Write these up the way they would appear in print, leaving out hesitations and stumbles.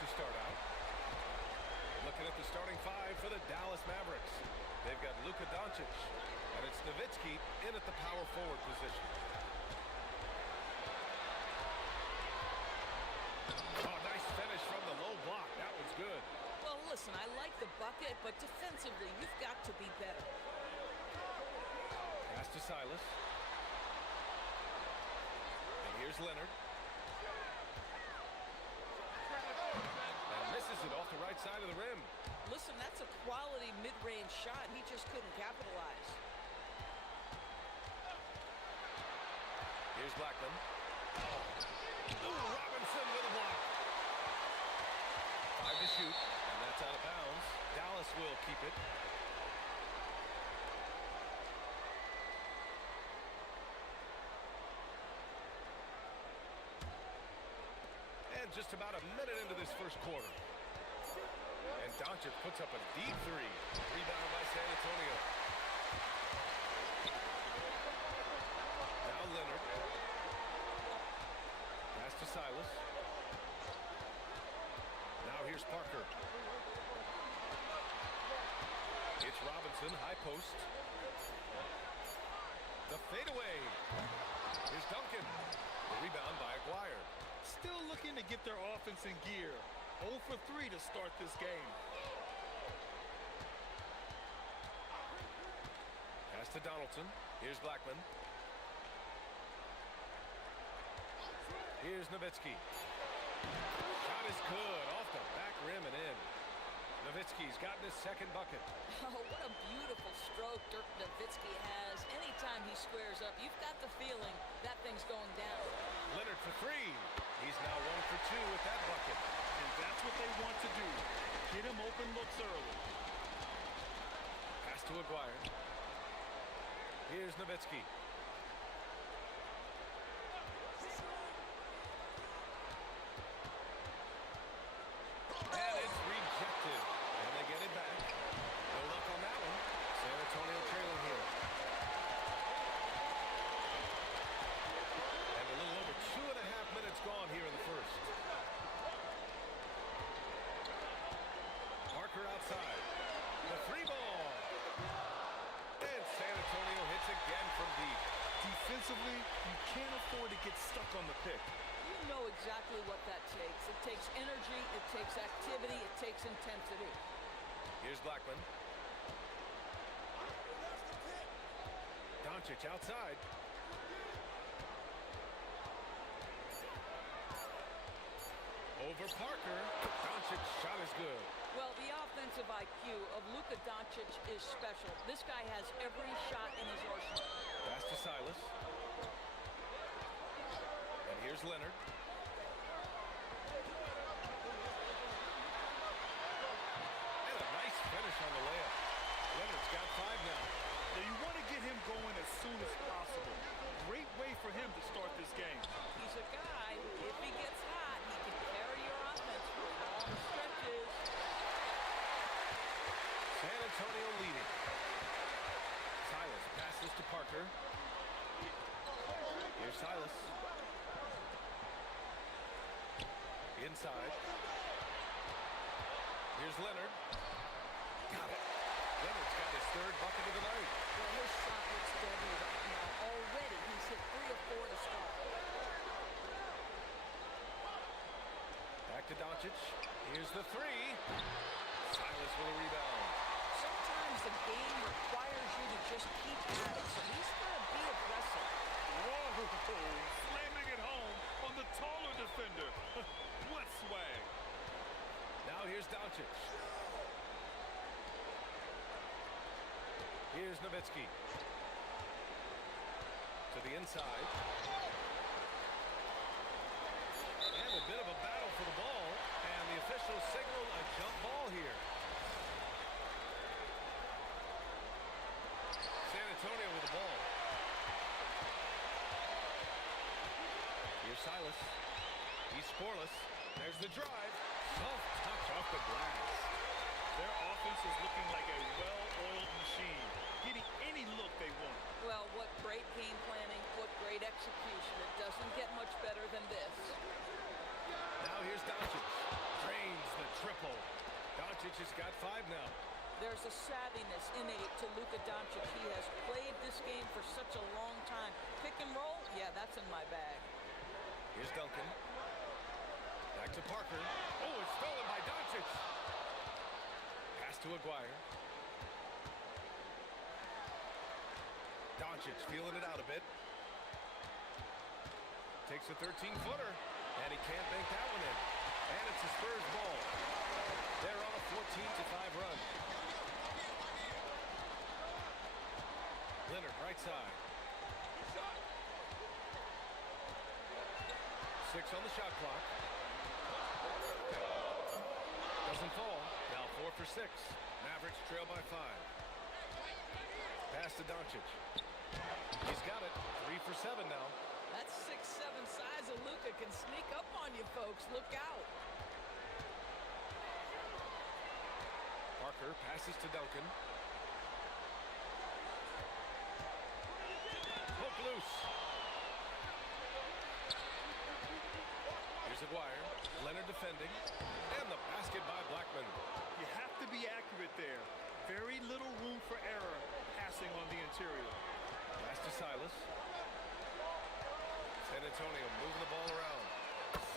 to start out. Looking at the starting five for the Dallas Mavericks. They've got Luka Doncic, and it's Nowitzki in at the power forward position. Oh, nice finish from the low block. That was good. Well, listen, I like the bucket, but defensively, you've got to be better. Pass to Silas. And here's Leonard. And misses it off the right side of the rim. Listen, that's a quality mid-range shot. He just couldn't capitalize. Here's Blackman. Ooh, Robinson with a block. 5 to shoot, and that's out of bounds. Dallas will keep it. And just about a minute into this first quarter. And Doncic puts up a deep three. Rebound by San Antonio. Now Leonard. Pass to Silas. Now here's Parker. It's Robinson, high post. The fadeaway. Here's Duncan. The rebound by Aguirre. Still looking to get their offense in gear. 0 for 3 to start this game. Pass to Donaldson. Here's Blackman. Here's Nowitzki. Shot is good. Off the back rim and in. Nowitzki's gotten his second bucket. Oh, what a beautiful stroke Dirk Nowitzki has. Anytime he squares up, you've got the feeling that thing's going down. Leonard for three. He's now 1 for 2 with that bucket. And that's what they want to do. Get him open looks early. Pass to Aguirre. Here's Nowitzki. And it's rejected. And they get it back. No luck on that one. San Antonio trailing here. And a little over 2.5 minutes gone here in the first. Parker outside. The three ball. And San Antonio hits again from deep. Defensively, you can't afford to get stuck on the pick. You know exactly what that takes. It takes energy, it takes activity, it takes intensity. Here's Blackman. Doncic outside. Over Parker. Doncic's shot is good. Well, the offensive IQ of Luka Doncic is special. This guy has every shot in his arsenal. Pass to Silas. And here's Leonard. And a nice finish on the layup. Leonard's got 5 now. Now you want to get him going as soon as possible. Great way for him to start this game. He's a guy who, if he gets hot, he can carry your offense for long stretches. San Antonio leading. Silas passes to Parker. Here's Silas. Inside. Here's Leonard. Got it. Leonard's got his 3rd bucket of the night. Well, his shot looks deadly right now. Already, he's hit 3 of 4 to start. Back to Doncic. Here's the 3. Silas with a rebound. Sometimes the game requires you to just keep at it, so he's got to be aggressive. Whoa, slamming it home on the taller defender. What swag. Now here's Doncic. Here's Nowitzki. To the inside. And a bit of a battle for the ball. And the officials signal a jump ball here. San Antonio with the ball. Here's Silas. He's scoreless. There's the drive. Soft touch off the glass. Their offense is looking like a well-oiled machine, getting any look they want. Well, what great game planning, what great execution. It doesn't get much better than this. Now here's Doncic. Drains just a savviness innate to Luka Doncic. He has played this game for such a long time. Pick and roll, yeah, that's in my bag. Here's Duncan. Back to Parker. Oh, it's stolen by Doncic. Pass to Aguirre. Doncic feeling it out a bit. Takes a 13-footer, and he can't bank that one in. And it's a Spurs ball. They're on a 14-5 run. Leonard, right side. 6 on the shot clock. Doesn't fall. Now 4 for 6. Mavericks trail by 5. Pass to Doncic. He's got it. 3 for 7 now. That 6'7" size of Luka can sneak up on you, folks. Look out. Parker passes to Duncan. Hook loose. Here's Aguirre. Leonard defending. And the basket by Blackman. You have to be accurate there. Very little room for error passing on the interior. Pass to Silas. San Antonio moving the ball around.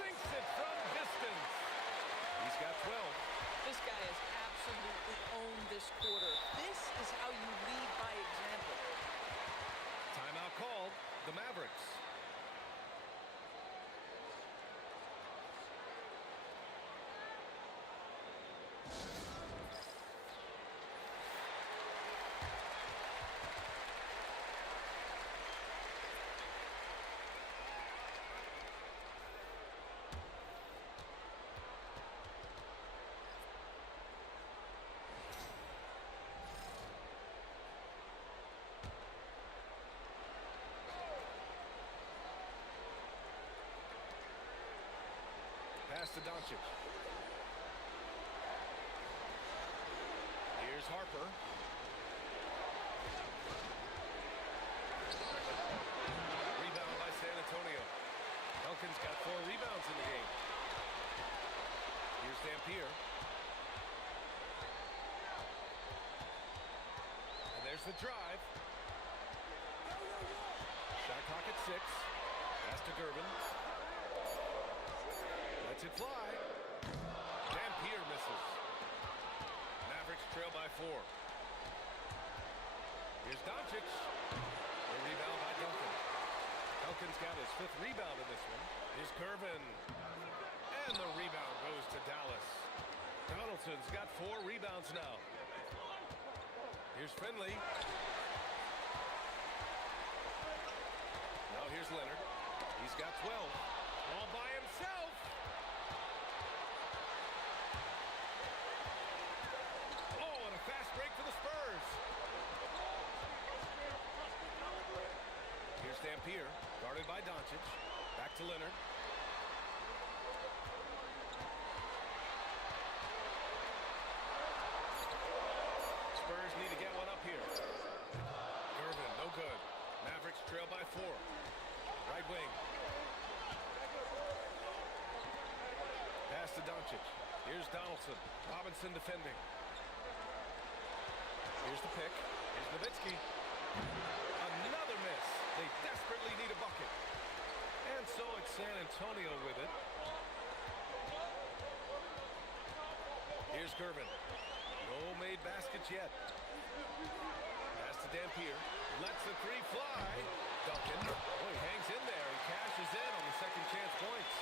Sinks it from distance. He's got 12. This guy has absolutely owned this quarter. This is how you lead by example. Timeout called. The Mavericks. Pass to Doncic. Here's Harper. Rebound by San Antonio. Duncan's got 4 rebounds in the game. Here's Dampier. And there's the drive. Shot clock at 6. Pass to Gervin. Lets it fly. Dampier misses. Mavericks trail by 4. Here's Doncic. The rebound by Duncan. Duncan's got his 5th rebound in this one. Here's Gervin. And the rebound goes to Dallas. Donaldson's got 4 rebounds now. Here's Finley. Now here's Leonard. He's got 12. All by himself. Oh, and a fast break for the Spurs. Here's Dampier, guarded by Doncic. Back to Leonard. Spurs need to get one up here. Gervin, no good. Mavericks trail by 4. Right wing. Pass to Doncic. Here's Donaldson. Robinson defending. Here's the pick. Here's Nowitzki. Another miss. They desperately need a bucket. And so it's San Antonio with it. Here's Gervin. No made baskets yet. Pass to Dampier. Lets the 3 fly. Duncan. Oh, he hangs in there. He cashes in on the second chance points.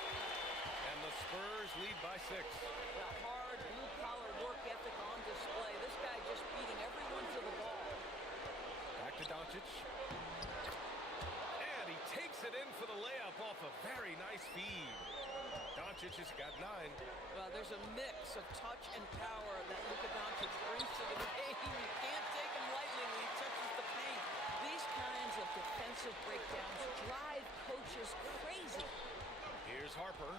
And the Spurs lead by 6. The hard blue-collar work ethic on display. This guy just beating everyone to the ball. Back to Doncic. And he takes it in for the layup off a very nice feed. Doncic has got 9. Well, there's a mix of touch and power that Luka Doncic brings to the game. You can't take him lightly when he touches the paint. These kinds of defensive breakdowns drive coaches crazy. Here's Harper.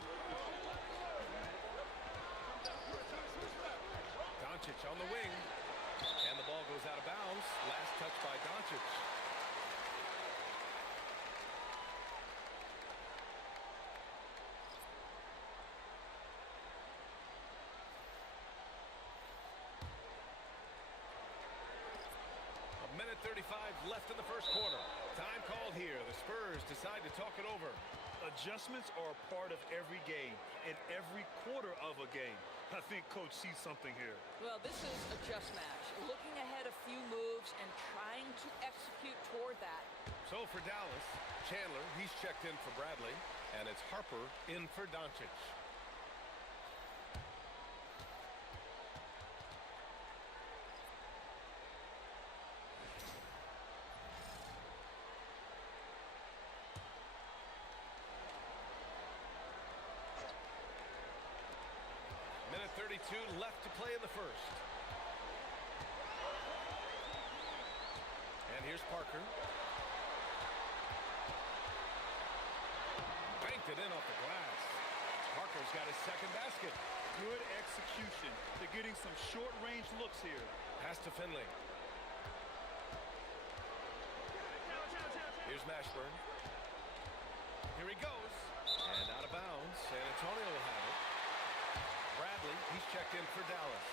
Doncic on the wing. And the ball goes out of bounds. Last touch by Doncic. 3:35 left in the first quarter. Time called here. The Spurs decide to talk it over. Adjustments are a part of every game and every quarter of a game. I think Coach sees something here. Well, this is a just match. Looking ahead a few moves and trying to execute toward that. So for Dallas, Chandler, he's checked in for Bradley, and it's Harper in for Doncic. Minute 32 left to play in the first. And here's Parker. Banked it in off the glass. Parker's got his second basket. Good execution. They're getting some short-range looks here. Pass to Finley. Here's Mashburn. Here he goes. And out of bounds. San Antonio will have it. Bradley, he's checked in for Dallas.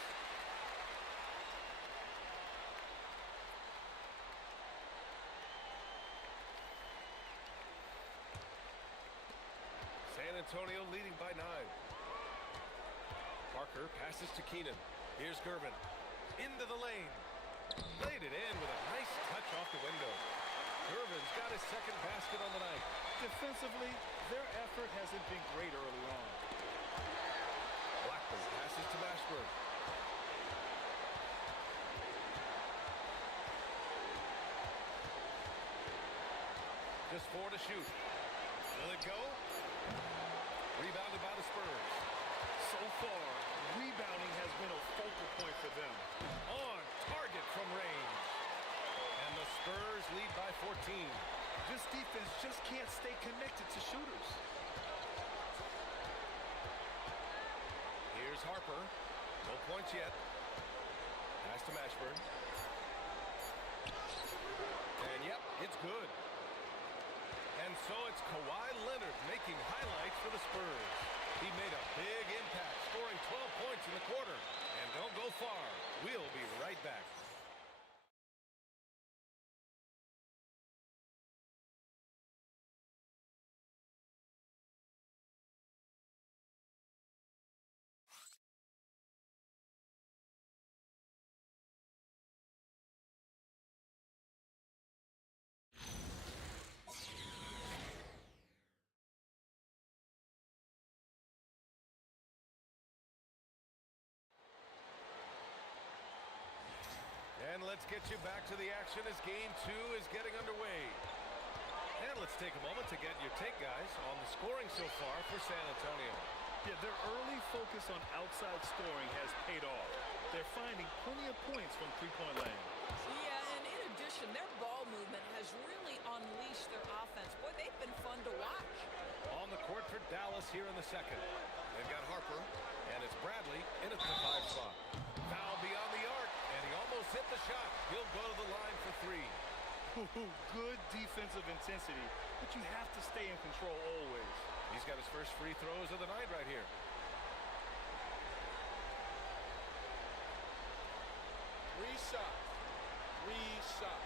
San Antonio leading by 9. Parker passes to Keenan. Here's Gervin. Into the lane. Laid it in with a nice touch off the window. Gervin's got his second basket on the night. Defensively, their effort hasn't been great early on. Blackburn passes to Mashburn. Just 4 to shoot. Will it go? Rebounded by the Spurs. So far, rebounding has been a focal point for them. On target from range. And the Spurs lead by 14. This defense just can't stay connected to shooters. Here's Harper. No points yet. Pass to Mashburn. And yep, it's good. And so it's Kawhi Leonard making highlights for the Spurs. He made a big impact, scoring 12 points in the quarter. And don't go far. We'll be right back. And let's get you back to the action as Game 2 is getting underway. And let's take a moment to get your take, guys, on the scoring so far for San Antonio. Yeah, their early focus on outside scoring has paid off. They're finding plenty of points from three-point land. Yeah, and in addition, their ball movement has really unleashed their offense. Boy, they've been fun to watch. On the court for Dallas here in the second. They've got Harper, and it's Bradley in at the 5 spot. Foul beyond the arc, and he almost hit the shot. He'll go to the line for 3. Good defensive intensity, but you have to stay in control always. He's got his first free throws of the night right here. Reset. Reset.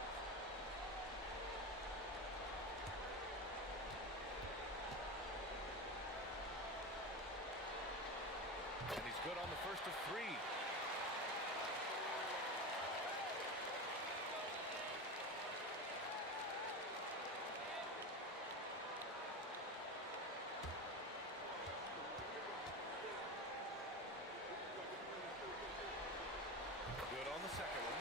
And he's good on the first of 3. Good on the second one.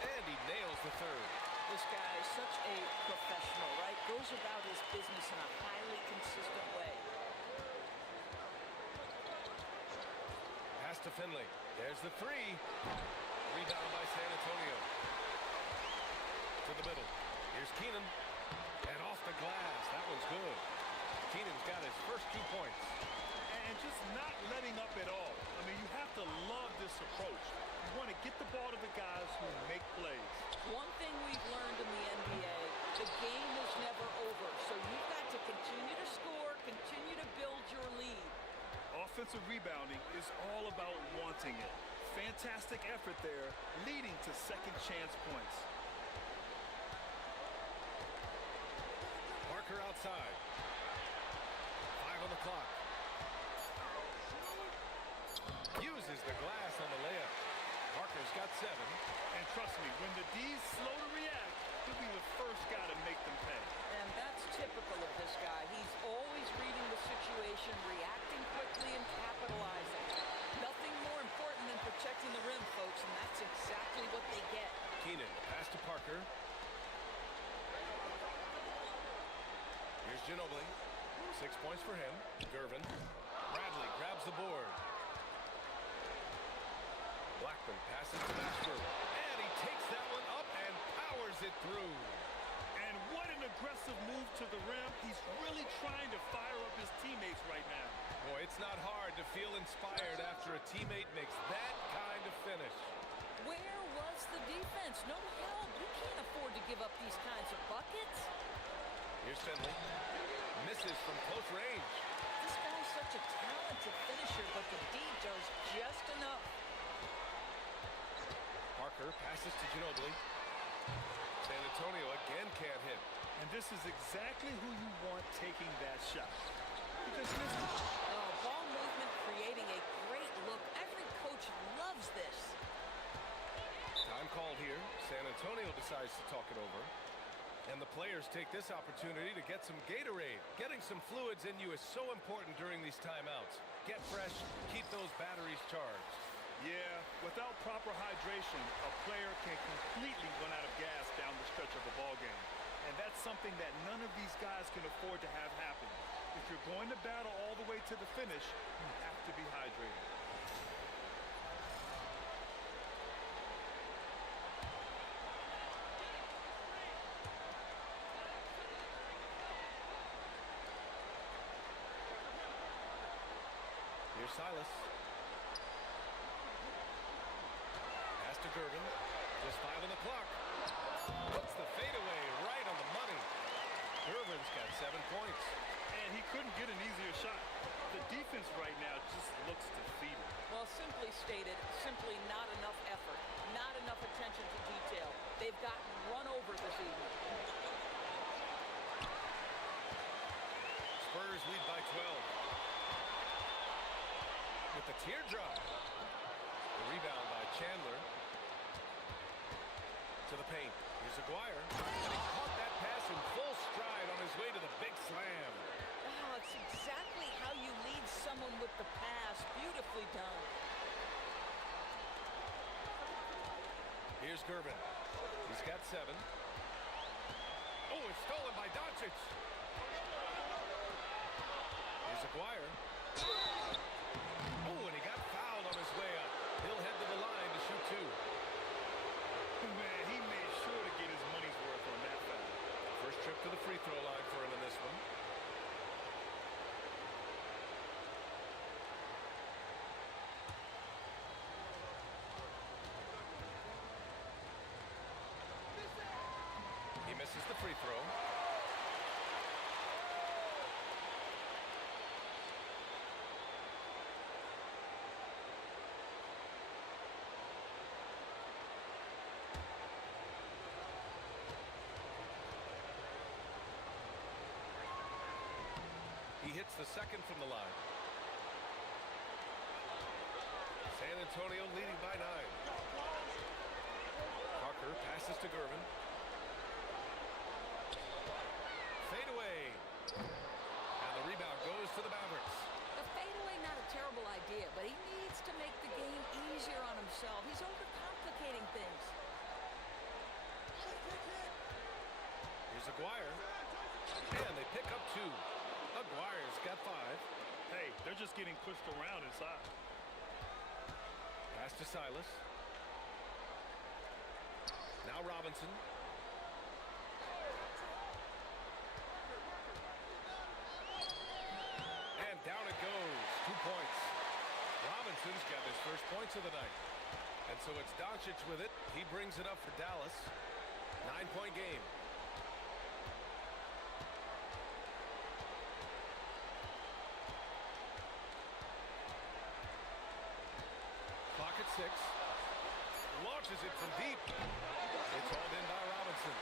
And he nails the third. This guy is such a professional, right? Goes about his business in a highly consistent way. Pass to Finley. There's the 3. Rebound by San Antonio. To the middle. Here's Keenan. And off the glass. That one's good. Keenan's got his first 2 points. And just not letting up at all. I mean, you have to love this approach. You want to get the ball to the guys who make plays. One thing we've learned in the NBA, the game is never over. So you've got to continue to score, continue to build your lead. Offensive rebounding is all about wanting it. Fantastic effort there, leading to second chance points. Parker outside. 5 on the clock. Uses the glass on the layup. Parker's got 7. And trust me, when the D's slow to react, he'll be the first guy to make them pay. And that's typical of this guy. He's always reading the situation, reacting quickly, and capitalizing. Nothing more important than protecting the rim, folks, and that's exactly what they get. Keenan, pass to Parker. Here's Ginobili. 6 points for him. Gervin. Bradley grabs the board. Blackman passes to Maxwell. And he takes that one up and powers it through. And what an aggressive move to the rim. He's really trying to fire up his teammates right now. Boy, it's not hard to feel inspired after a teammate makes that kind of finish. Where was the defense? No help. You can't afford to give up these kinds of buckets. Here's Finley. Misses from close range. This guy's such a talented finisher, but the D does just enough. Parker passes to Ginobili. San Antonio again can't hit. And this is exactly who you want taking that shot. He just missed it. Ball movement creating a great look. Every coach loves this. Time called here. San Antonio decides to talk it over. And the players take this opportunity to get some Gatorade. Getting some fluids in you is so important during these timeouts. Get fresh, keep those batteries charged. Yeah, without proper hydration, a player can completely run out of gas down the stretch of a ball game. And that's something that none of these guys can afford to have happen. If you're going to battle all the way to the finish, you have to be hydrated. Here's Silas. Pass to Gervin. Just 5 on the clock. Puts the fadeaway right on the money. Gervin's got 7 points. And he couldn't get an easier shot. The defense right now just looks defeated. Well, simply stated, simply not enough effort, not enough attention to detail. They've gotten run over this evening. Spurs lead by 12. With the teardrop. The rebound by Chandler. To the paint. Here's Aguirre. And he caught that pass in full stride on his way to the big slam. Oh, it's exactly how you lead someone with the pass. Beautifully done. Here's Gervin. He's got 7. Oh, it's stolen by Doncic. Here's Aguirre. Oh, and he got fouled on his way up. He'll head to the line to shoot 2. Man, he made sure to get his money's worth on that foul. First trip to the free throw line for him in this one. He misses the free throw. He hits the second from the line. San Antonio leading by 9. Parker passes to Gervin. Fade away. And the rebound goes to the Mavericks. The fadeaway, not a terrible idea, but he needs to make the game easier on himself. He's overcomplicating things. Here's Aguirre. And they pick up 2. Aguirre's got 5. Hey, they're just getting pushed around inside. Pass to Silas. Now Robinson. And down it goes. 2 points. Robinson's got his first points of the night. And so it's Doncic with it. He brings it up for Dallas. 9-point game. Clock at 6. Launches it from deep. It's hauled in by Robinson.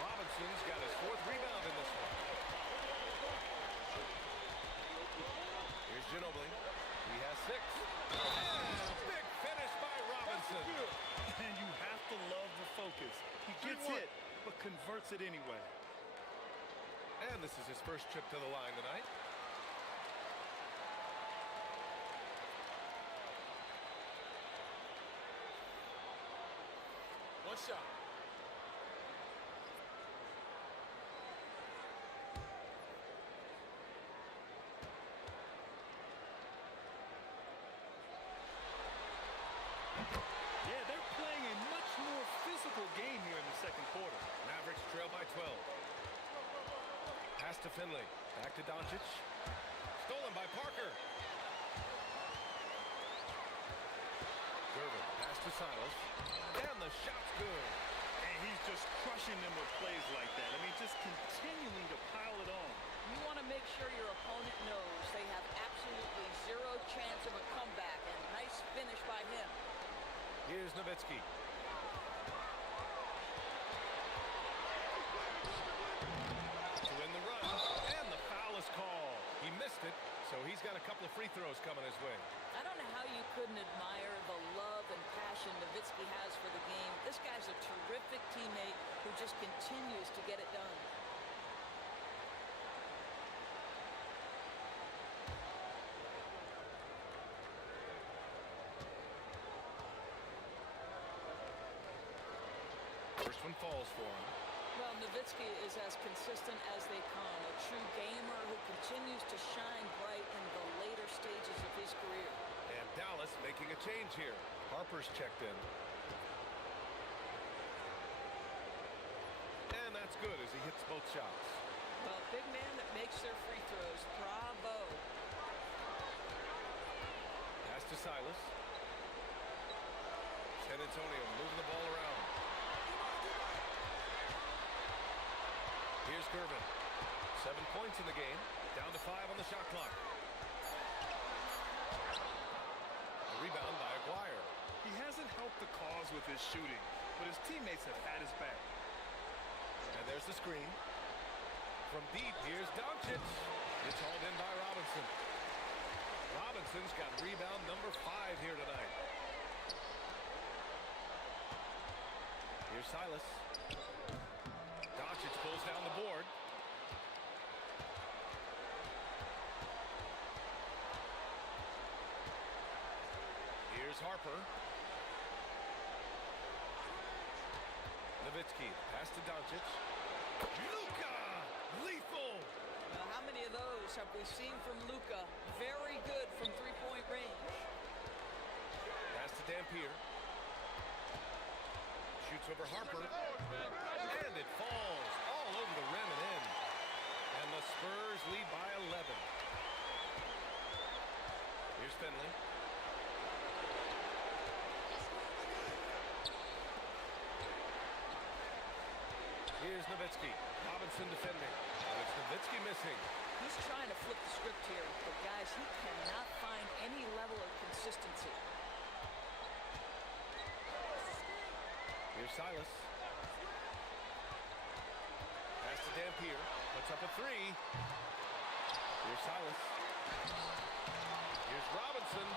Robinson's got his 4th rebound in this one. Here's Ginobili. He has 6. And a big finish by Robinson. And you have to love the focus. He gets hit, but converts it anyway. And this is his first trip to the line tonight. One shot. Yeah, they're playing a much more physical game here in the second quarter. Mavericks trail by 12. Pass to Finley. Back to Doncic. Stolen by Parker. Gervin. Pass to Silas. And the shot's good. And he's just crushing them with plays like that. I mean, just continuing to pile it on. You want to make sure your opponent knows they have absolutely zero chance of a comeback, and nice finish by him. Here's Nowitzki. To win the run, and the foul is called. He missed it, so he's got a couple of free throws coming his way. I don't know how you couldn't admire the love and passion Nowitzki has for the game. This guy's a terrific teammate who just continues to get it done. First one falls for him. Well, Nowitzki is as consistent as they come, a true gamer who continues to shine bright in the later stages of his career. And Dallas making a change here. Harper's checked in. And that's good as he hits both shots. A big man that makes their free throws. Bravo. Pass to Silas. San Antonio moving the ball around. Here's Gervin. 7 points in the game. Down to 5 on the shot clock. A rebound by Aguirre. He hasn't helped the cause with his shooting, but his teammates have had his back. And there's the screen. From deep, here's Doncic. It's hauled in by Robinson. Robinson's got rebound number 5 here tonight. Here's Silas. Doncic pulls down the board. Here's Harper. Nowitzki, pass to Doncic. Luka! Lethal! Now, how many of those have we seen from Luka? Very good from three-point range. Pass to Dampier. Shoots over Harper. And it falls all over the rim and in. And the Spurs lead by 11. Here's Finley. Here's Nowitzki. Robinson defending. And it's Nowitzki missing. He's trying to flip the script here, but guys, he cannot find any level of consistency. Here's Silas. Pass to Dampier. Puts up a 3. Here's Silas. Here's Robinson.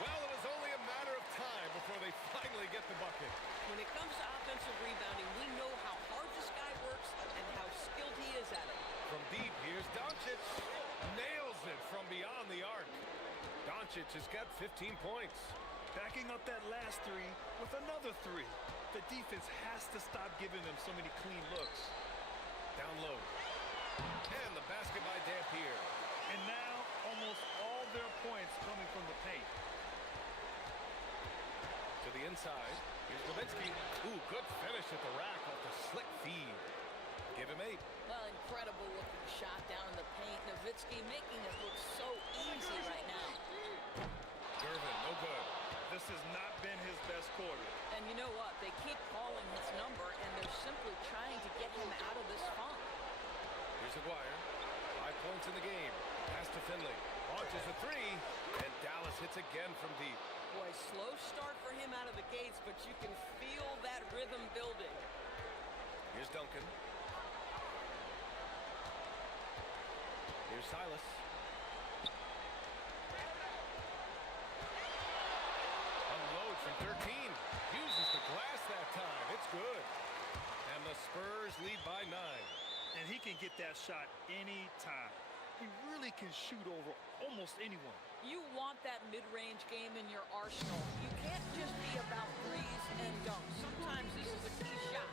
Well, it was only a matter of time before they finally get the bucket. When it comes to offensive rebounding, we know how hard this guy works and how skilled he is at it. From deep, here's Doncic. Nails it from beyond the arc. Doncic has got 15 points. Backing up that last 3 with another 3. The defense has to stop giving them so many clean looks. Down low. And the basket by Dampier. And now, almost all their points coming from the paint. To the inside. Here's Nowitzki. Ooh, good finish at the rack off the slick feed. Give him 8. Well, incredible looking shot down in the paint. Nowitzki making it look so easy right now. Gervin, no good. This has not been his best quarter. And you know what? They keep calling his number, and they're simply trying to get him out of this funk. Here's Aguirre. 5 points in the game. Pass to Finley. Launches a three, and Dallas hits again from deep. Boy, slow start for him out of the gates, but you can feel that rhythm building. Here's Duncan. Here's Silas. Unloads from 13. Uses the glass that time. It's good. And the Spurs lead by 9. And he can get that shot anytime. He really can shoot over almost anyone. You want that mid-range game in your arsenal. You can't just be about threes and dunks. Sometimes this is a key shot.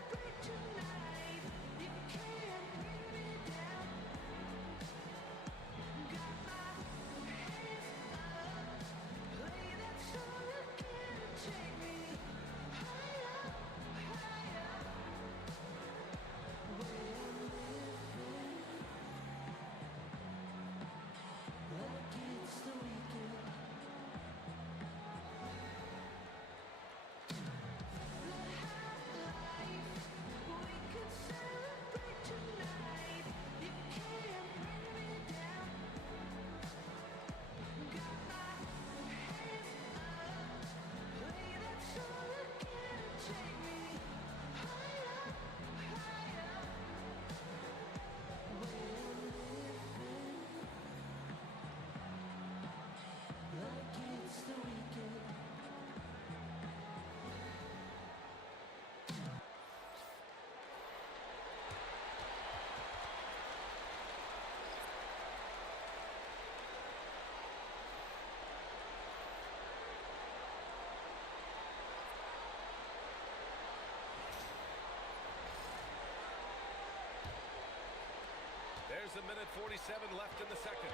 There's a minute 47 left in the second.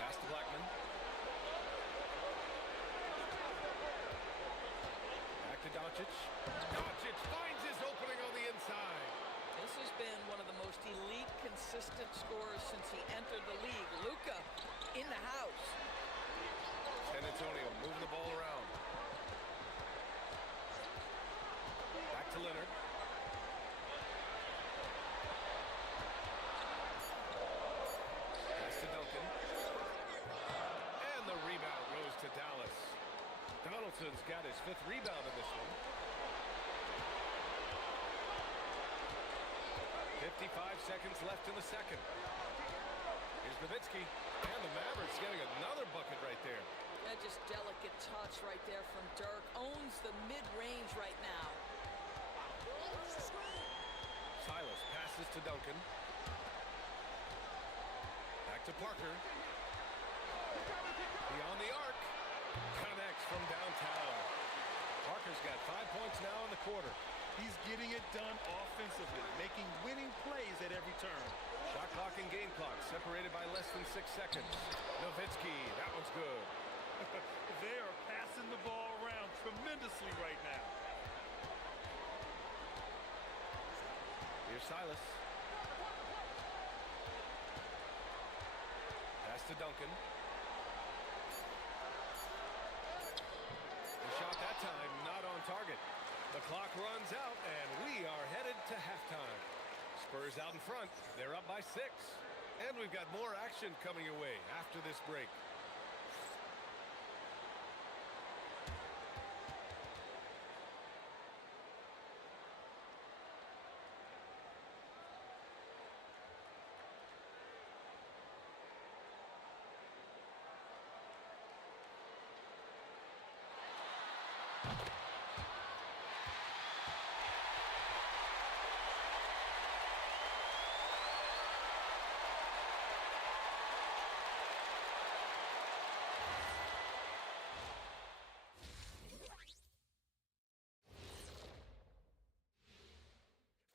Pass to Blackman. Back to Doncic. Doncic finds his opening on the inside. This has been one of the most elite, consistent scorers since he entered the league. Luka in the house. San Antonio moving the ball around. Back to Leonard. Pass to Duncan. And the rebound goes to Dallas. Donaldson's got his 5th rebound in this one. 55 seconds left in the second. Here's Nowitzki. And the Mavericks getting another bucket right there. That just delicate touch right there from Dirk. Owns the mid-range right now. Silas passes to Duncan. Back to Parker. Beyond the arc. Connects from downtown. Parker's got 5 points now in the quarter. He's getting it done offensively, making winning plays at every turn. Shot clock and game clock separated by less than 6 seconds. Nowitzki, that one's good. They are passing the ball around tremendously right now. Here's Silas. Pass to Duncan. The shot that time not on target. The clock runs out, and we are headed to halftime. Spurs out in front. They're up by 6. And we've got more action coming your way after this break.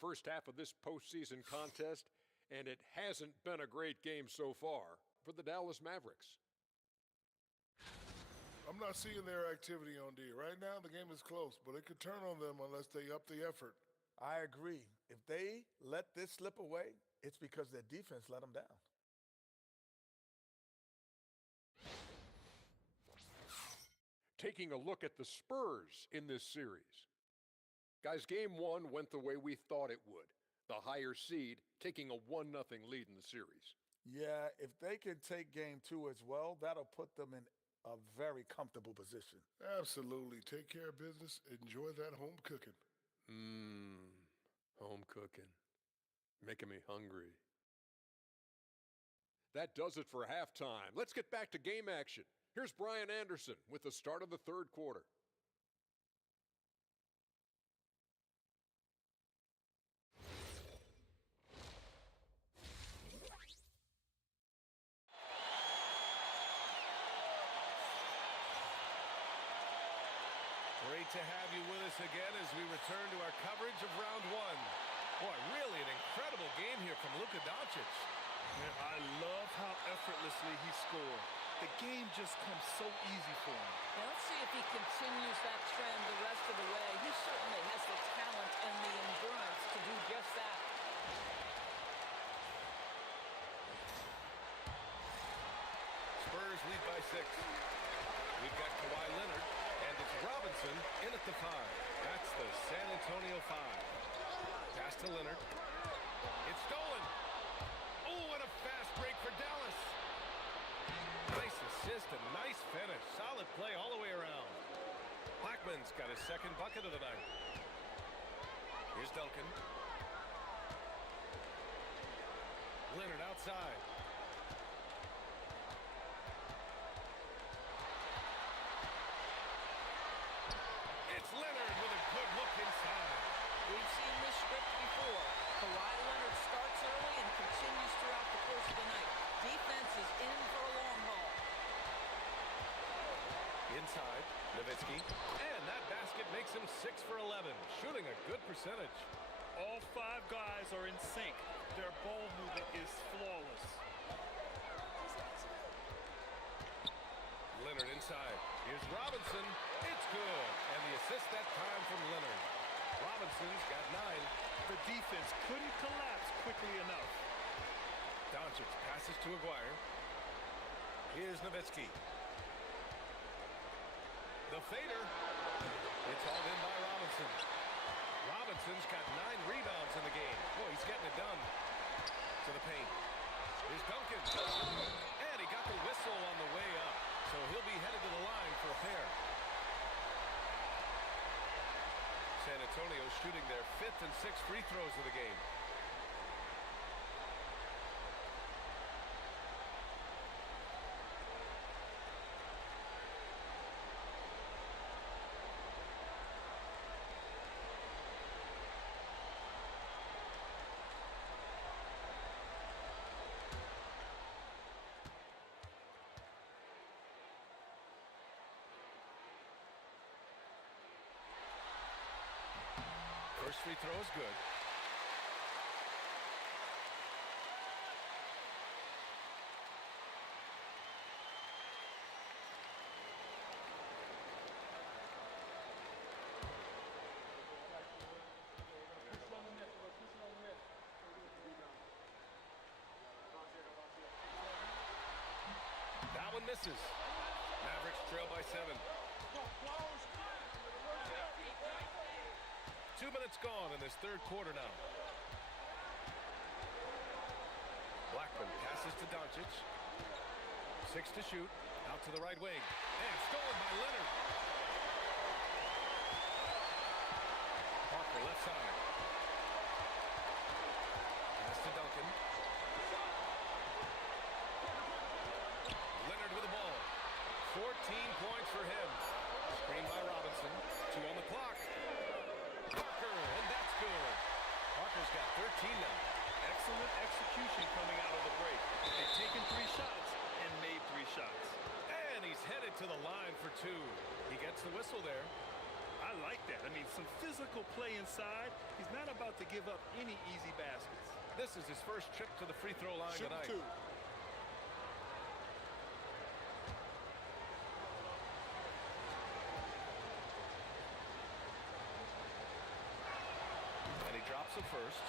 First half of this postseason contest, and it hasn't been a great game so far for the Dallas Mavericks. I'm not seeing their activity on D. Right now, the game is close, but it could turn on them unless they up the effort. I agree. If they let this slip away, it's because their defense let them down. taking a look at the Spurs in this series. Guys, game one went the way we thought it would. The higher seed taking a 1-0 lead in the series. Yeah, if they can take game two as well, that'll put them in a very comfortable position. Absolutely. Take care of business. Enjoy that home cooking. Home cooking. Making me hungry. That does it for halftime. Let's get back to game action. Here's Brian Anderson with the start of the third quarter. Great to have you with us again as we return to our coverage of round one. Boy, really an incredible game here from Luka Doncic. Man, I love how effortlessly he scored. The game just comes so easy for him. Now let's see if he continues that trend the rest of the way. He certainly has the talent and the endurance to do just that. Spurs lead by 6. We've got Kawhi Leonard, and it's Robinson in at the 5. That's the San Antonio 5. Pass to Leonard. It's stolen. Oh, and a fast break for Dallas. Nice assist and nice finish. Solid play all the way around. Blackman's got his second bucket of the night. Here's Duncan. Leonard outside. It's Leonard with a good look inside. We've seen this script before. Kawhi Leonard starts early and continues throughout the course of the night. Defense is in for a long haul. Inside, Nowitzki. And that basket makes him 6 for 11, shooting a good percentage. All 5 guys are in sync. Their ball movement is flawless. Leonard inside. Here's Robinson. It's good. And the assist that time from Leonard. Robinson's got 9. The defense couldn't collapse quickly enough. Doncic passes to Aguirre. Here's Nowitzki. The fader. It's hauled in by Robinson. Robinson's got 9 rebounds in the game. Boy, he's getting it done. To the paint. Here's Duncan. And he got the whistle on the way up. So he'll be headed to the line for a pair. San Antonio shooting their 5th and 6th free throws of the game. First free throw is good. That one misses. Mavericks trail by 7. 2 minutes gone in this third quarter now. Blackman passes to Doncic. 6 to shoot. Out to the right wing. And stolen by Leonard. Parker left side. Pass to Duncan. Leonard with the ball. 14 points for him. Screen by Robinson. 2 on the clock. Parker, and that's good. Parker's got 13 now. Excellent execution coming out of the break. They've taken 3 shots and made 3 shots. And he's headed to the line for 2. He gets the whistle there. I like that. I mean, some physical play inside. He's not about to give up any easy baskets. This is his first trip to the free throw line Shoot tonight. 2. And he drops it first.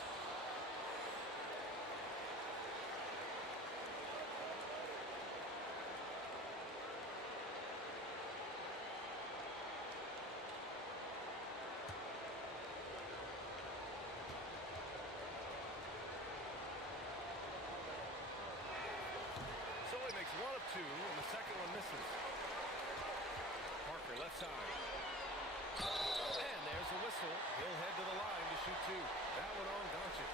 two, and the second one misses. Parker left side. And there's a whistle. He'll head to the line to shoot two. That one on Doncic.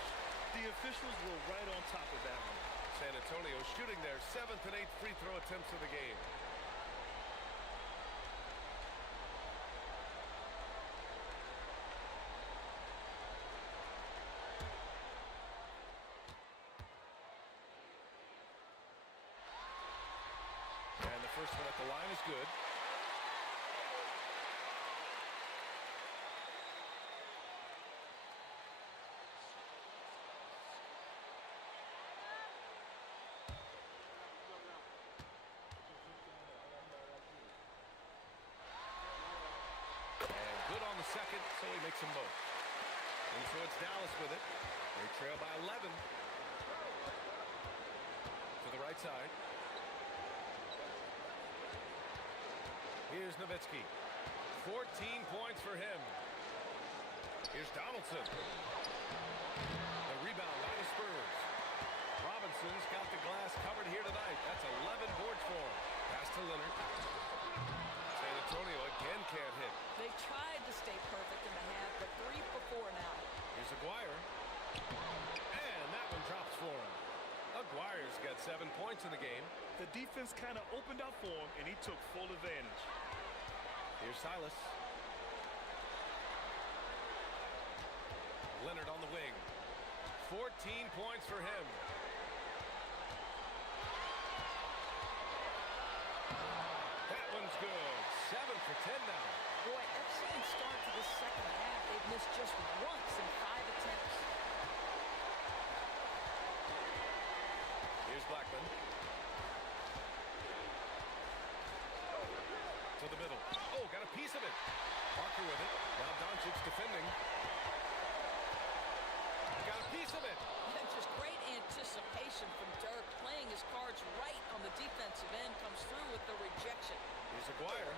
The officials were right on top of that one. San Antonio shooting their 7th and 8th free throw attempts of the game. And the first one at the line is good. Second, so he makes them both. And so it's Dallas with it. They trail by 11. To the right side. Here's Nowitzki. 14 points for him. Here's Donaldson. The rebound by the Spurs. Robinson's got the glass covered here tonight. That's 11 boards for him. Pass to Leonard. San Antonio again can't hit. They tried to stay perfect in the half, but 3 for 4 now. Here's Aguirre. And that one drops for him. Aguirre's got 7 points in the game. The defense kind of opened up for him, and he took full advantage. Here's Silas. Leonard on the wing. 14 points for him. That one's good. 7 for 10 now. Boy, FC's start to the second half, they've missed just once in 5 attempts. Here's Blackman. To the middle. Oh, got a piece of it. Parker with it. Now Doncic defending. Got a piece of it. And just great anticipation from Dirk, playing his cards right on the defensive end, comes through with the rejection. Here's Aguirre.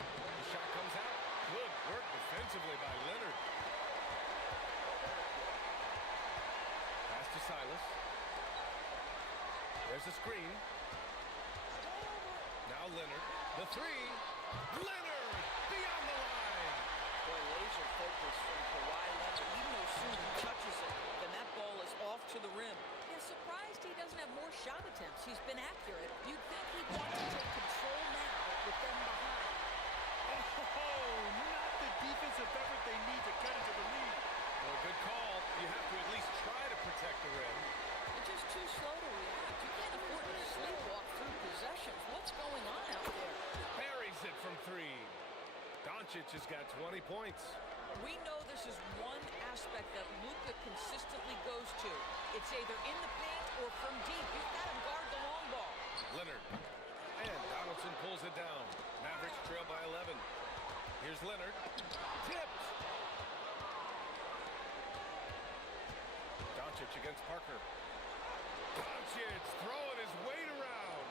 The shot comes out. Good work defensively by Leonard. Pass to Silas. There's a screen. Now Leonard. The three. Leonard beyond the line. Boy, laser focus from Kawhi Leonard. Even though soon he touches it, then that ball is off to the rim. Yeah, surprised he doesn't have more shot attempts. He's been accurate. You'd think he'd want to take control now with them behind. Oh, not the defensive effort they need to cut into the lead. Well, good call. You have to at least try to protect the rim. They're just too slow to react. You can't afford to sleepwalk through possessions. What's going on out there? Buries it from 3. Doncic has got 20 points. We know this is one aspect that Luka consistently goes to. It's either in the paint or from deep. You've got to guard the long ball. Leonard. And Donaldson pulls it down. Mavericks trail by 11. Here's Leonard. Tipped. Doncic against Parker. Doncic throwing his weight around.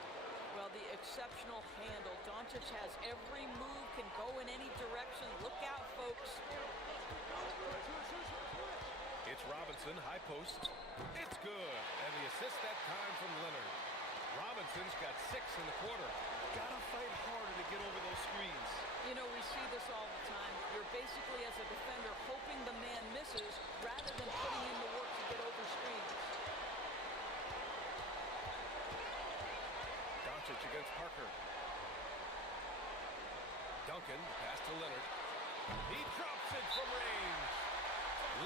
Well, the exceptional handle. Doncic has every move, can go in any direction. Look out, folks. It's Robinson, high post. It's good. And the assist that time from Leonard. Robinson's got 6 in the quarter. Gotta fight harder to get over those screens. You know, we see this all the time. You're basically, as a defender, hoping the man misses rather than putting in the work to get over screens. Doncic against Parker. Duncan, pass to Leonard. He drops it from range.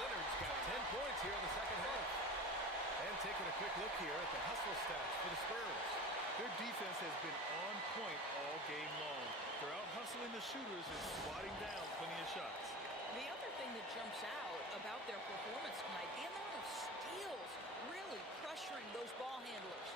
Leonard's got 10 points here in the second half. And taking a quick look here at the hustle stats for the Spurs. Their defense has been on point all game long. They're out hustling the shooters and swatting down plenty of shots. The other thing that jumps out about their performance tonight, the amount of steals, really pressuring those ball handlers.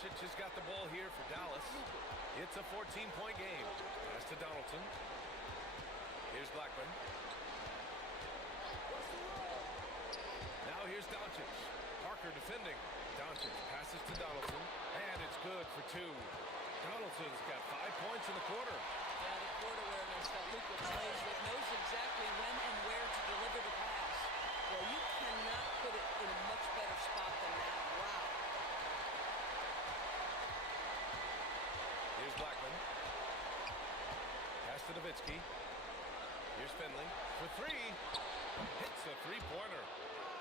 Doncic has got the ball here for Dallas. It's a 14-point game. Pass to Donaldson. Here's Blackman. Now here's Doncic. Parker defending. Doncic passes to Donaldson, and it's good for two. Donaldson's got 5 points in the quarter. Yeah, the court awareness that Luka plays with, knows exactly when and where to deliver the pass. Well, you cannot put it in a much better spot than that. Wow. Here's Blackman. Pass to Nowitzki. Here's Finley for three. Hits a three-pointer.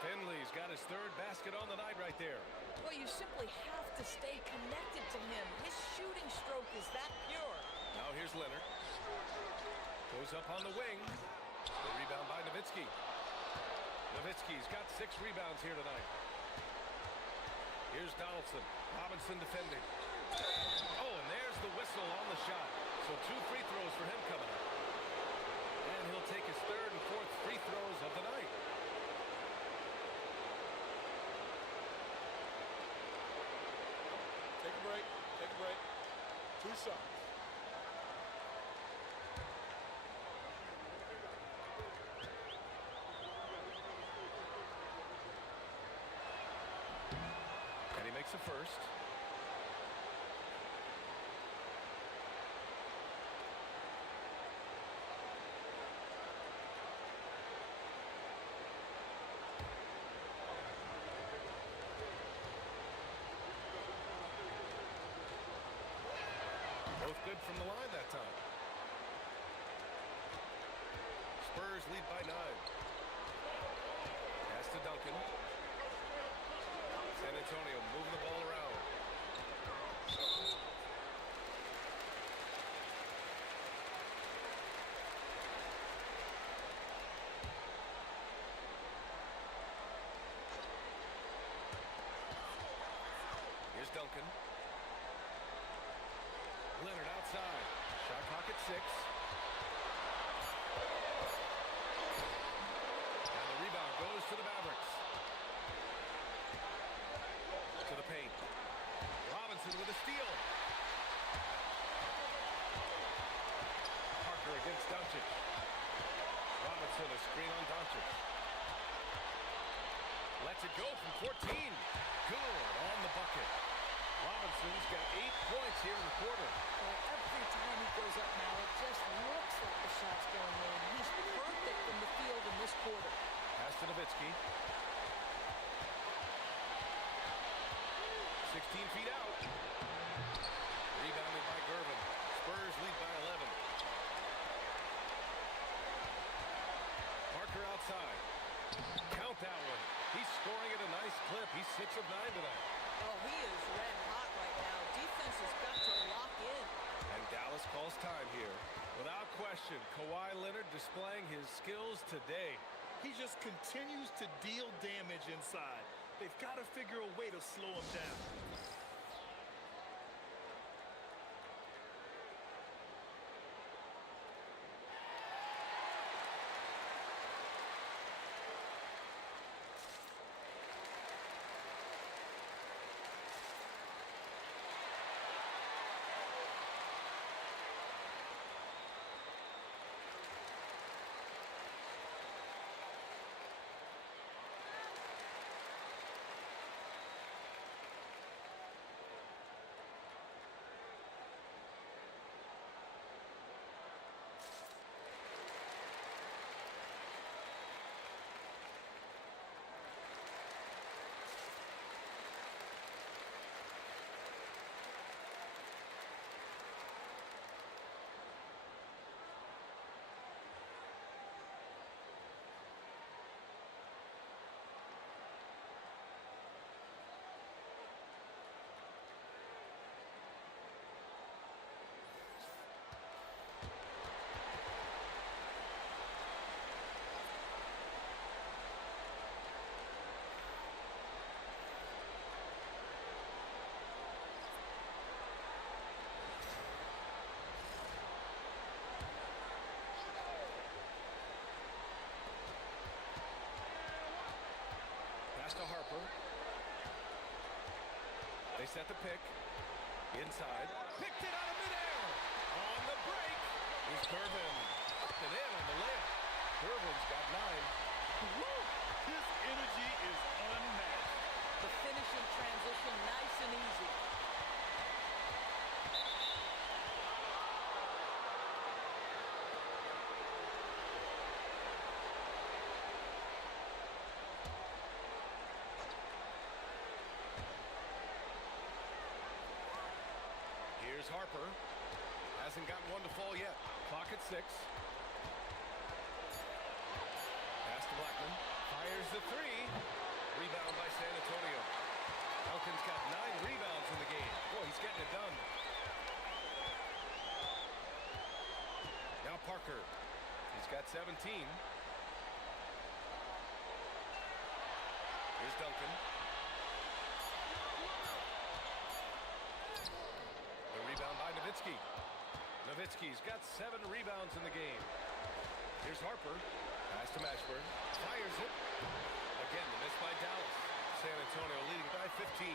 Finley's got his third basket on the night right there. Well, you simply have to stay connected to him. His shooting stroke is that pure. Now here's Leonard. Goes up on the wing. The rebound by Nowitzki. Nowitzki's got 6 rebounds here tonight. Here's Donaldson. Robinson defending. Oh, and there's the whistle on the shot. So 2 free throws for him coming up. And he'll take his 3rd and 4th free throws of the night. Take a break. Take a break. 2 shots. And he makes the first. Both good from the line that time. Spurs lead by 9. Pass to Duncan. San Antonio moving the ball around. Here's Duncan. Leonard outside. Shot clock at 6. And the rebound goes to the Mavericks. To the paint. Robinson with a steal. Parker against Doncic. Robinson a screen on Doncic. Lets it go from 14. Good on the bucket. Robinson's got 8 points here in the quarter. Well, every time he goes up now, it just looks like the shot's going in. He's perfect from the field in this quarter. Pass to Nowitzki. 16 feet out. Rebounded by Gervin. Spurs lead by 11. Parker outside. Count that one. He's scoring at a nice clip. He's 6 of 9 tonight. Oh, he is red hot right now. Defense has got to lock in. And Dallas calls time here. Without question, Kawhi Leonard displaying his skills today. He just continues to deal damage inside. They've got to figure a way to slow him down. To Harper. They set the pick. Inside. Picked it out of midair. On the break. Here's Gervin. Up and in on the layup. Gervin's got 9. Woo! His energy is unmatched. The finishing transition, nice and easy. Here's Harper. Hasn't gotten one to fall yet. Clock at 6. Pass to Blackman. Fires the 3. Rebound by San Antonio. Duncan's got 9 rebounds in the game. Boy, he's getting it done. Now Parker. He's got 17. Here's Duncan. The rebound by Nowitzki. Nowitzki's got 7 rebounds in the game. Here's Harper. Pass to Mashburn. Fires it. Again, the miss by Dallas. San Antonio leading by 15.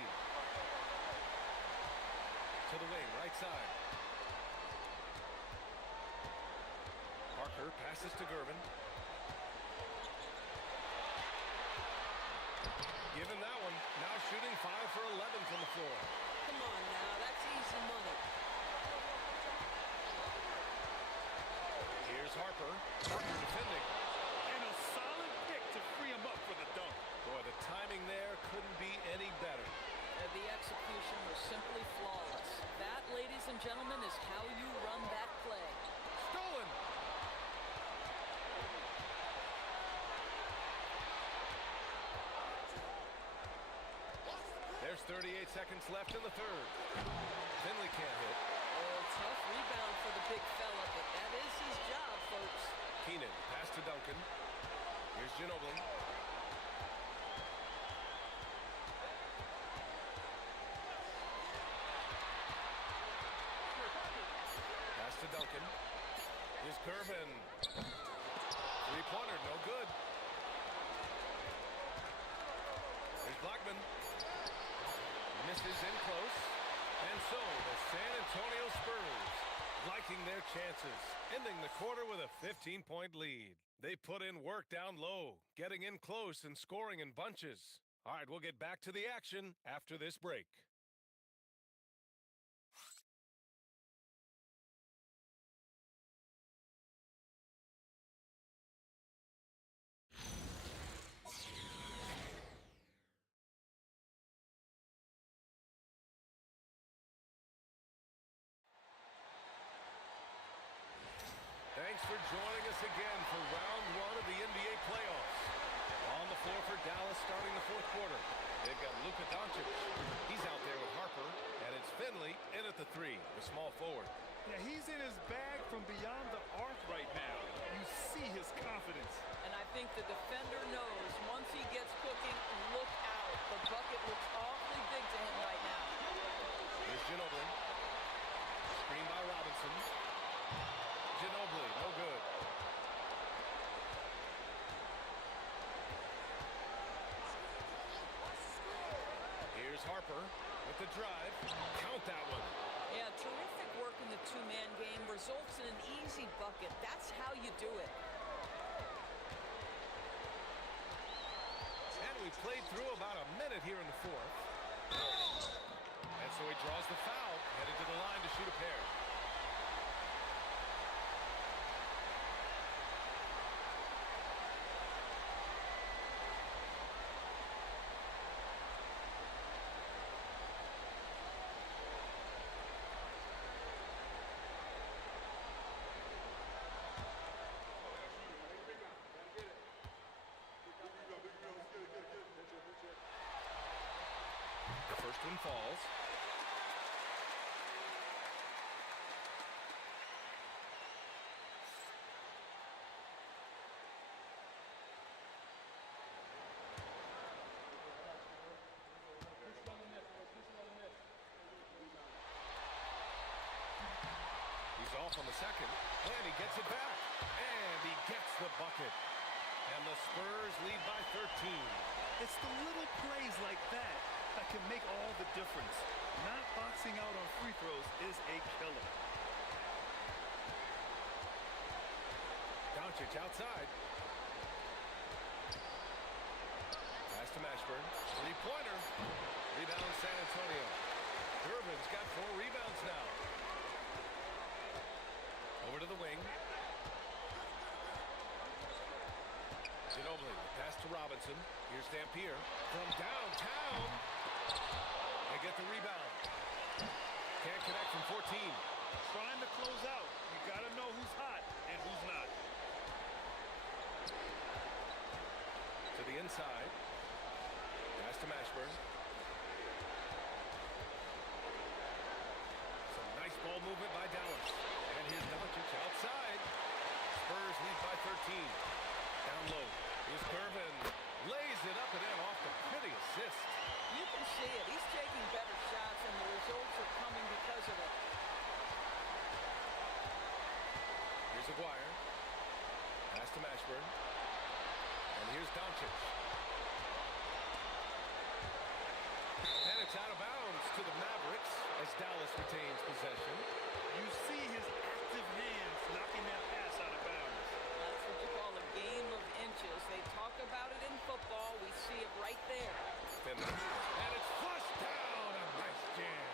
To the wing, right side. Parker passes to Gervin. Given that one. Now shooting 5 for 11 from the floor. Come on now, that's easy money. Here's Harper. Harper defending. And a solid pick to free him up for the dunk. Boy, the timing there couldn't be any better. The execution was simply flawless. That, ladies and gentlemen, is how you run that play. Stolen. There's 38 seconds left in the third. Finley can't hit. Oh, tough rebound for the big fella, but that is his job, folks. Keenan, pass to Duncan. Here's Ginobili. Pass to Duncan. Here's Gervin. Three-pointer, no good. Here's Blackman. Misses in close. And so the San Antonio Spurs liking their chances, ending the quarter with a 15-point lead. They put in work down low, getting in close and scoring in bunches. All right, we'll get back to the action after this break. Thanks for joining us again for round 1 of the NBA playoffs. On the floor for Dallas starting the fourth quarter. They've got Luka Doncic. He's out there with Harper. And it's Finley in at the 3, the small forward. Yeah, he's in his bag from beyond the arc right now. You see his confidence. And I think the defender knows once he gets cooking, look out. The bucket looks awfully big to him right now. Here's Ginobili. Screen by Robinson. Ginobili, no good. Here's Harper with the drive. Count that one. Yeah, terrific work in the two-man game results in an easy bucket. That's how you do it. And we played through about a minute here in the fourth. And so he draws the foul, headed to the line to shoot a pair. The first one falls. He's off on the second, and he gets it back. And he gets the bucket. And the Spurs lead by 13. It's the little plays like that that can make all the difference. Not boxing out on free throws is a killer. Doncic outside. Pass to Mashburn. Three-pointer. Rebound San Antonio. Irvin's got 4 rebounds now. Over to the wing. Ginobili, pass to Robinson. Here's Dampier from downtown. They get the rebound. Can't connect from 14. Trying to close out. You got to know who's hot and who's not. To the inside. Pass to Mashburn. Some nice ball movement by Dallas. And here's Doncic outside. Spurs lead by 13. Down low. Here's Irvin. Lays it up and in off the pretty assist. You can see it. He's taking better shots, and the results are coming because of it. Here's Aguirre. Pass to Mashburn. And here's Doncic. And it's out of bounds to the Mavericks as Dallas retains possession. You see his active hands knocking that pass out of bounds. That's what you call a game of inches. They talk about it in football. We see it right there. Finley. And it's flushed down. A nice jam.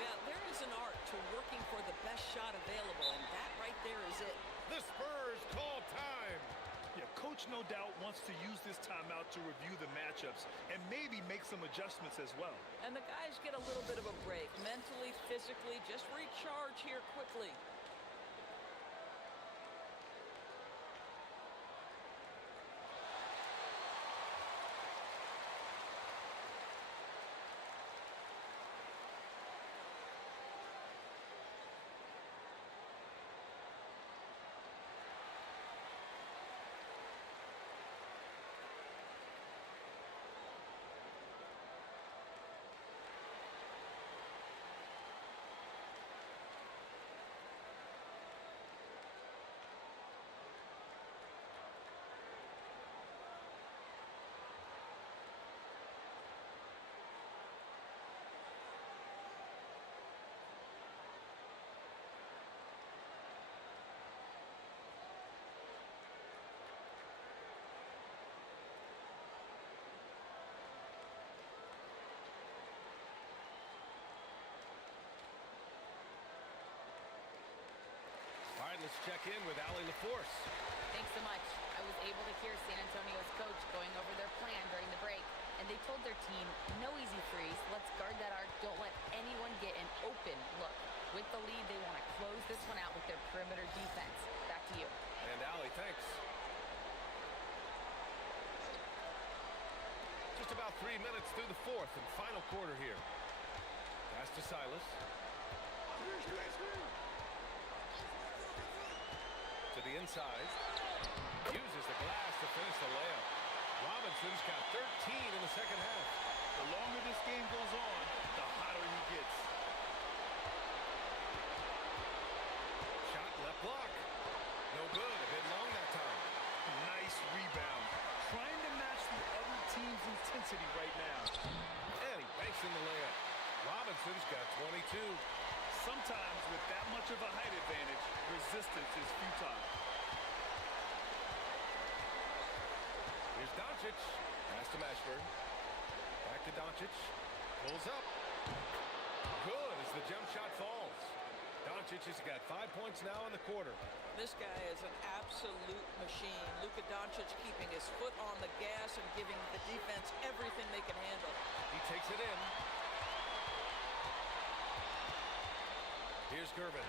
Yeah, there is an art to working for the best shot available, and that right there is it. The Spurs call time. Yeah, coach no doubt wants to use this timeout to review the matchups and maybe make some adjustments as well. And the guys get a little bit of a break, mentally, physically, just recharge here quickly. All right, let's check in with Allie LaForce. Thanks so much. I was able to hear San Antonio's coach going over their plan during the break, and they told their team, no easy freeze, let's guard that arc, don't let anyone get an open look. With the lead, they want to close this one out with their perimeter defense. Back to you. And Allie, thanks. Just about 3 minutes through the fourth and final quarter here. Pass to Silas. To the inside. Uses the glass to finish the layup. Robinson's got 13 in the second half. The longer this game goes on, the hotter he gets. Shot left block. No good. A bit long that time. Nice rebound. Trying to match the other team's intensity right now. And he banks in the layup. Robinson's got 22. Sometimes with that much of a height advantage, resistance is futile. Here's Doncic. Pass to Mashburn. Back to Doncic. Pulls up. Good as the jump shot falls. Doncic has got 5 points now in the quarter. This guy is an absolute machine. Luka Doncic keeping his foot on the gas and giving the defense everything they can handle. He takes it in. Here's Gervin.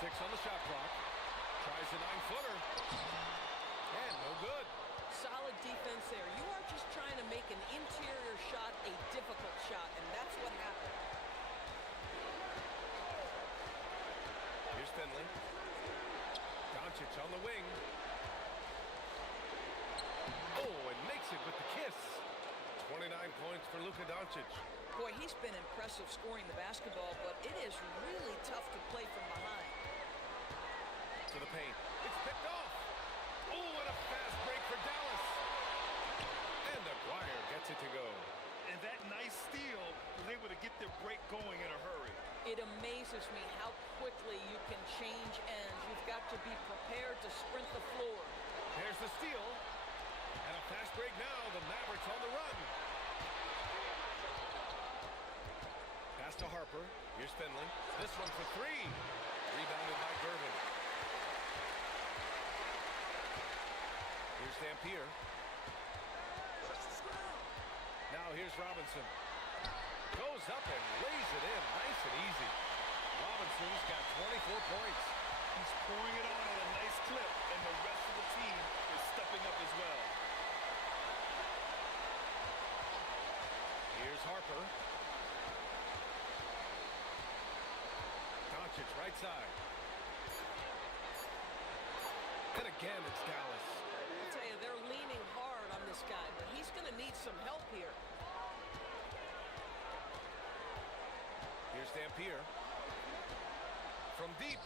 6 on the shot clock. Tries a 9-footer. And no good. Solid defense there. You are just trying to make an interior shot a difficult shot, and that's what happened. Here's Finley. Doncic on the wing. Oh, and makes it with the kiss. 29 points for Luka Doncic. Boy, he's been impressive scoring the basketball, but it is really tough to play from behind. To the paint. It's picked off. Oh, what a fast break for Dallas. And Aguirre gets it to go. And that nice steal able to get their break going in a hurry. It amazes me how quickly you can change ends. You've got to be prepared to sprint the floor. Here's the steal. And a fast break now. The Mavericks on the run. Pass to Harper. Here's Finley. This one for three. Rebounded by Gervin. Here's Dampier. Now here's Robinson. Goes up and lays it in. Nice and easy. Robinson's got 24 points. He's pouring it on at a nice clip, and the rest of the team is stepping up as well. Here's Harper. Doncic right side. And again, it's Dallas. I'll tell you, they're leaning hard on this guy, but he's going to need some help here. Here's Dampier. From deep.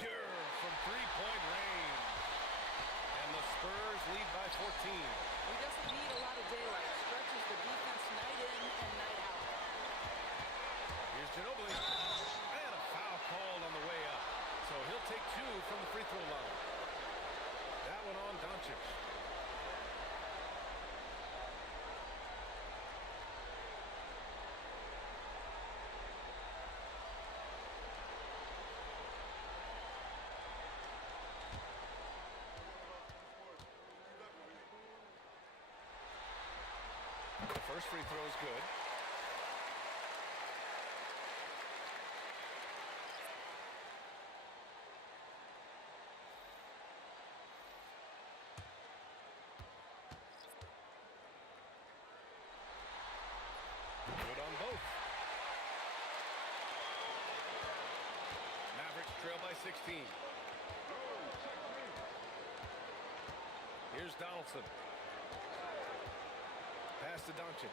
Pure from three-point range. And the Spurs lead by 14. He doesn't need a lot of daylight. Stretches the defense night in and night out. Here's Ginobili. And a foul called on the way up. So he'll take two from the free throw line. That one on Doncic. The first free throw is good. Good on both. Mavericks trail by 16. Here's Donaldson. Pass to Doncic.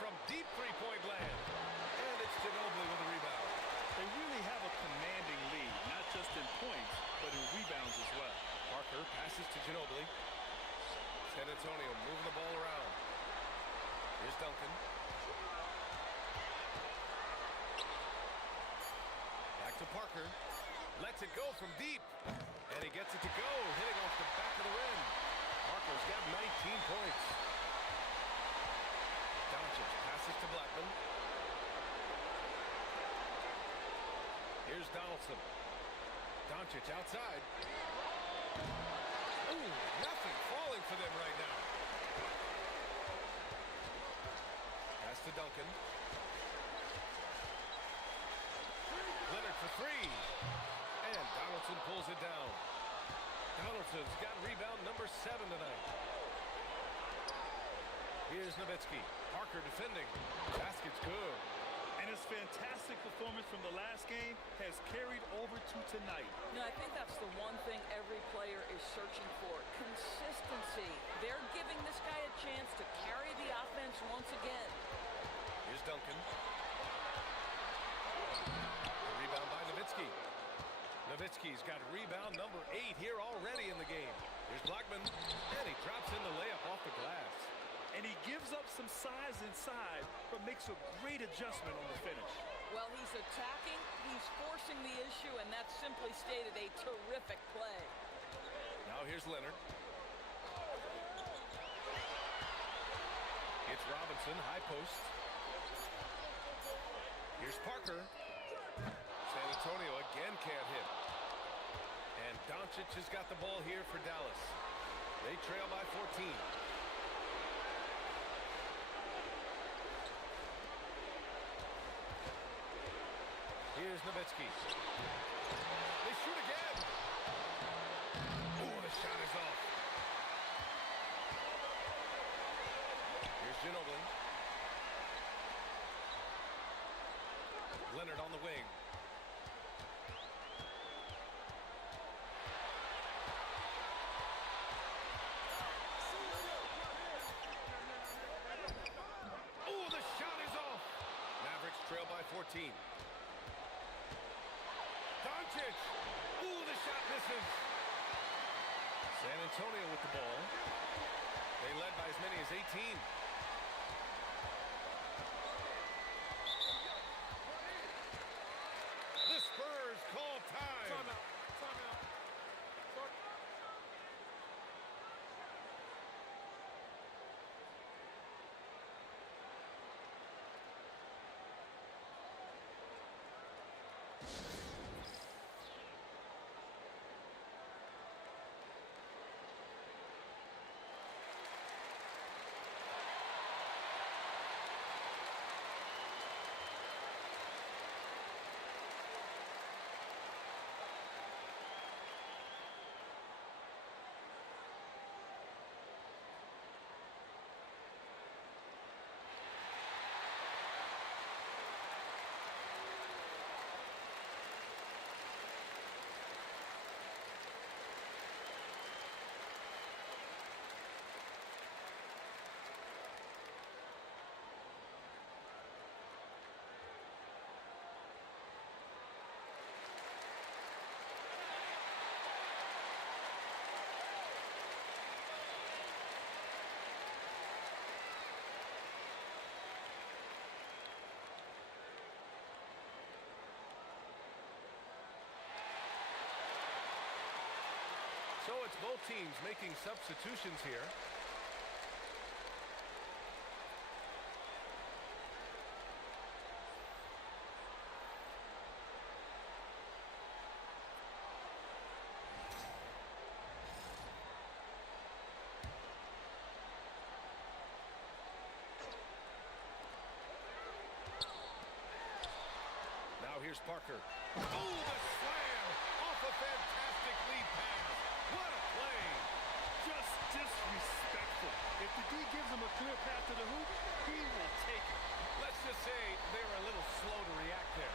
From deep three-point land. And it's Ginobili with a rebound. They really have a commanding lead, not just in points, but in rebounds as well. Parker passes to Ginobili. San Antonio moving the ball around. Here's Duncan. Back to Parker. Lets it go from deep. And he gets it to go, hitting off the back of the rim. Parker's got 19 points. Doncic passes to Blackman. Here's Donaldson. Doncic outside. Ooh, nothing falling for them right now. Pass to Duncan. Leonard for three. And Donaldson pulls it down. Donaldson's got rebound number 7 tonight. Here's Nowitzki. Parker defending. Basket's good. And his fantastic performance from the last game has carried over to tonight. No, I think that's the one thing every player is searching for. Consistency. They're giving this guy a chance to carry the offense once again. Here's Duncan. A rebound by Nowitzki. Nowitzki's got rebound number 8 here already in the game. Here's Blackman. And he drops in the layup off the glass. And he gives up some size inside, but makes a great adjustment on the finish. Well, he's attacking, he's forcing the issue, and that's simply stated a terrific play. Now here's Leonard. It's Robinson, high post. Here's Parker. San Antonio again can't hit. And Doncic has got the ball here for Dallas. They trail by 14. Here's Nowitzki. They shoot again. Oh, the shot is off. Here's Ginobili. Leonard on the wing. Oh, the shot is off. Mavericks trail by 14. Doncic. Ooh, the shot misses. San Antonio with the ball. They led by as many as 18. So it's both teams making substitutions here. Now here's Parker. Oh, the slam off a fantastic lead pass. What a play. Just disrespectful. If the D gives him a clear path to the hoop, he will take it. Let's just say they were a little slow to react there.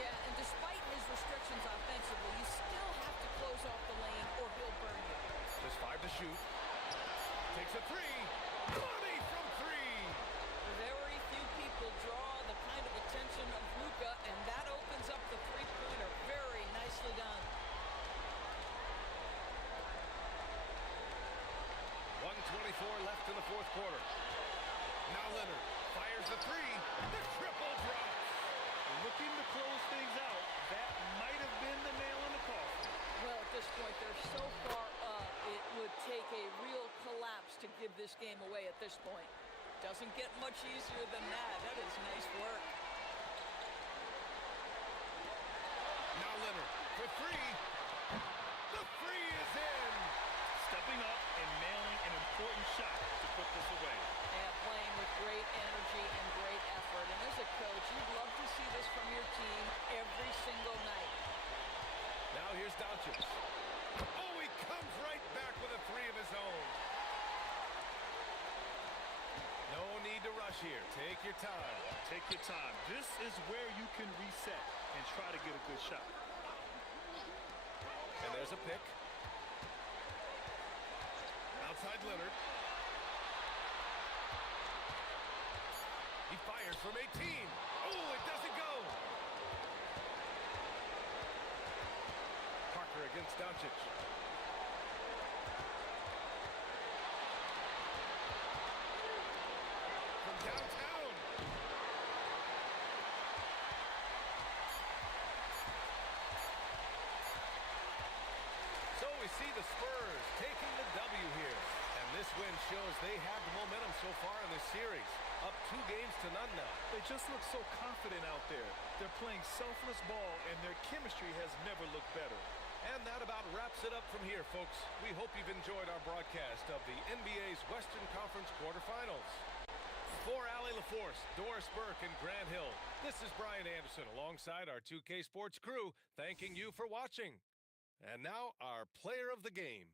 Yeah, and despite his restrictions offensively, you still have to close off the lane or he'll burn you. Just 5 to shoot. Takes a 3. Money from 3. Very few people draw the kind of attention of Luka, and that opens up the three-pointer. Very nicely done. 1:24 left in the fourth quarter. Now Leonard fires the 3. The triple drops. Looking to close things out, that might have been the nail in the coffin. Well, at this point, they're so far up, it would take a real collapse to give this game away at this point. Doesn't get much easier than that. That is nice work. Now Leonard for 3. The 3 is in. Stepping up and nailing an important shot to put this away. And playing with great energy and great effort. And as a coach, you'd love to see this from your team every single night. Now here's Doncic. Oh, he comes right back with a 3 of his own. No need to rush here. Take your time. Take your time. This is where you can reset and try to get a good shot. And there's a pick. Outside Leonard. He fires from 18. Oh, it doesn't go. Parker against Doncic. From downtown. So we see the Spurs taking the W here. And this win shows they have the momentum so far in this series. Up 2 games to none now. They just look so confident out there. They're playing selfless ball, and their chemistry has never looked better. And that about wraps it up from here, folks. We hope you've enjoyed our broadcast of the NBA's Western Conference quarterfinals. For Allie LaForce, Doris Burke, and Grant Hill, this is Brian Anderson alongside our 2K Sports crew, thanking you for watching. And now, our player of the game.